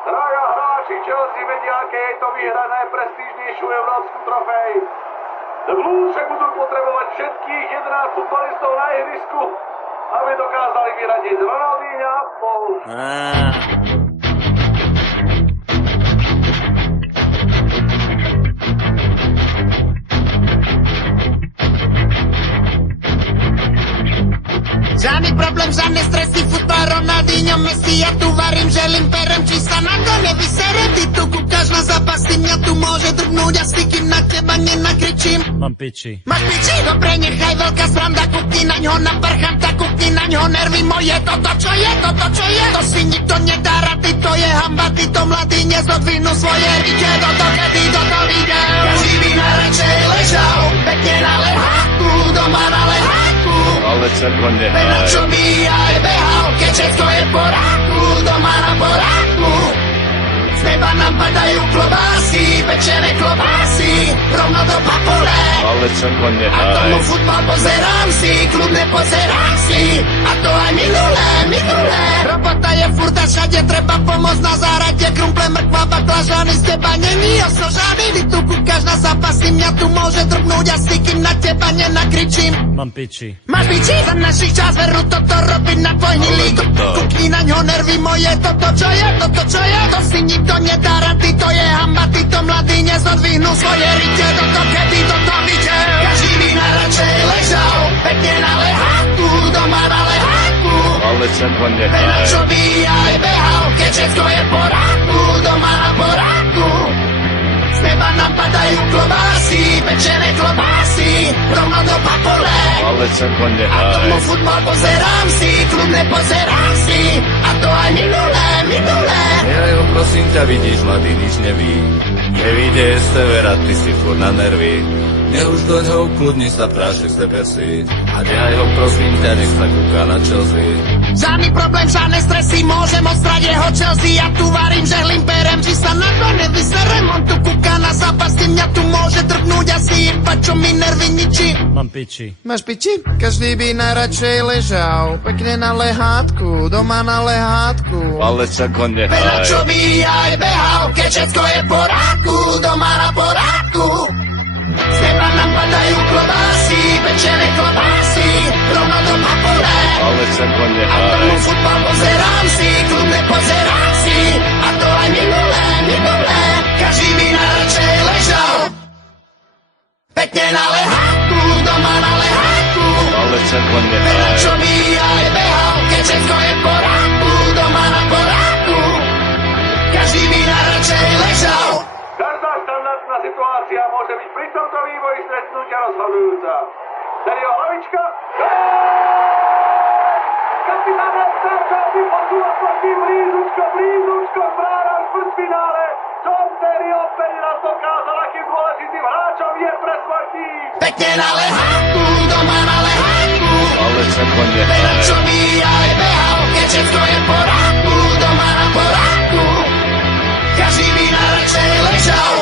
Traja hráči Chelsea vedia, aké je to vyhrať najprestížnejšiu európsku trofej. The Blues však budú potrebovať všetkých 11 futbalistov na ihrisku, aby dokázali vyradiť Ronaldinha a Paul. Žádný problém, žádné stresy, futbal, Ronaldinho, Messi, ja tu varím, želím, perem, či sa na to nevysere. Ty tu kúkaš na zápas, ty mňa tu môže drbnúť a kým na teba nenakričím. Mám piči. Máš piči? Dobre, nechaj veľká sranda, kúkni na ňo, naprcham, tak kúkni na ňo, nervy moje, toto čo je, to si nikto nedá rady, to je hamba, títo mladí nezodvinú svoje rite, toto kedy toto videl. Každý by najradšej ležal, pekne na leháku, doma na leháku. Ale červo nehaj. Čo by aj behal, keď všetko je v poráku, doma na poráku. Z neba nám padajú klobásy, pečené klobásy, rovno do papule. Ale červo A nehaj. tomu futbal pozerám si, kľudne pozerám si. A to aj minulé. Robota je furt a všade treba pomôcť na záhrade. Krumple, mrkva, baklažany, z teba není osožány. Ty tu kúkaš na zápasy, mňa tu môže drbnúť a kým na teba nenakričím. Mám piči. Máš piči? Za našich čas veru toto robiť na tvoj hnilý. Kúkni na ňo, nervy moje, toto čo je, to si nikto nedá rady, to je hamba, títo mladí nezodvihnú svoje rite, toto kedy toto videl. Každý by najradšej ležal, pekne na leháku, doma na leháku. Ale červo nehaj. Čo by aj behal, keď všetko je v poráku, doma na poráku. Z neba nám padajú klobásy, pečené klobásy, rovno do papule. Ale červo A nehaj. tomu futbal pozerám si, kľudne pozerám si. A to aj minulé. Ja ho prosím ťa, vidíš, mladý nič neví. Nevíde z severa, ty si furt na nervy. Už do ňou kľudni sa prášek z si. A nehaj ho prosím ťa, nech sa kúka na Chelsea. Žiadny problém, žiadne stresy, môžem odstrať jeho Chelsea. Ja tu varím, žehlím, perem, či sa na to nevyserem. On tu kúka na zápas, mňa tu môže drbnúť asi iba, čo mi nervy ničí. Mám piči. Máš piči? Každý by najradšej ležal, pekne na lehátku, doma na lehátku. Ale červo nehaj. Čo by aj behal, keď všetko je v poráku, doma na poráku. Z neba nám padajú klobásy, pečené klobásy, rovno do papule. Ale červo A nehaj. tomu futbal pozerám si, kľudne pozerám si. A to aj minulé. Každý by najradšej ležal, pekne na leháku, doma na leháku. Ale červo nehaj. Čo by aj behal, keď všetko je v poráku, doma na poráku. Každý by najradšej ležal. Každá štandardná situácia môže byť pri tomto vývoji stretnutia rozhodujúca. Sergio Hlavička. Kapitán Estáča vyposúva proti blízučko, brána v štvrťfinále. John Terry opäť raz dokázal, akým dôležitým hráčom je pre svoj tým. Pekne na leháku, doma na leháku. Ale červo nehaj. Čo by aj behal, keď všetko je v poráku, doma na poráku. Každý by najradšej ležal.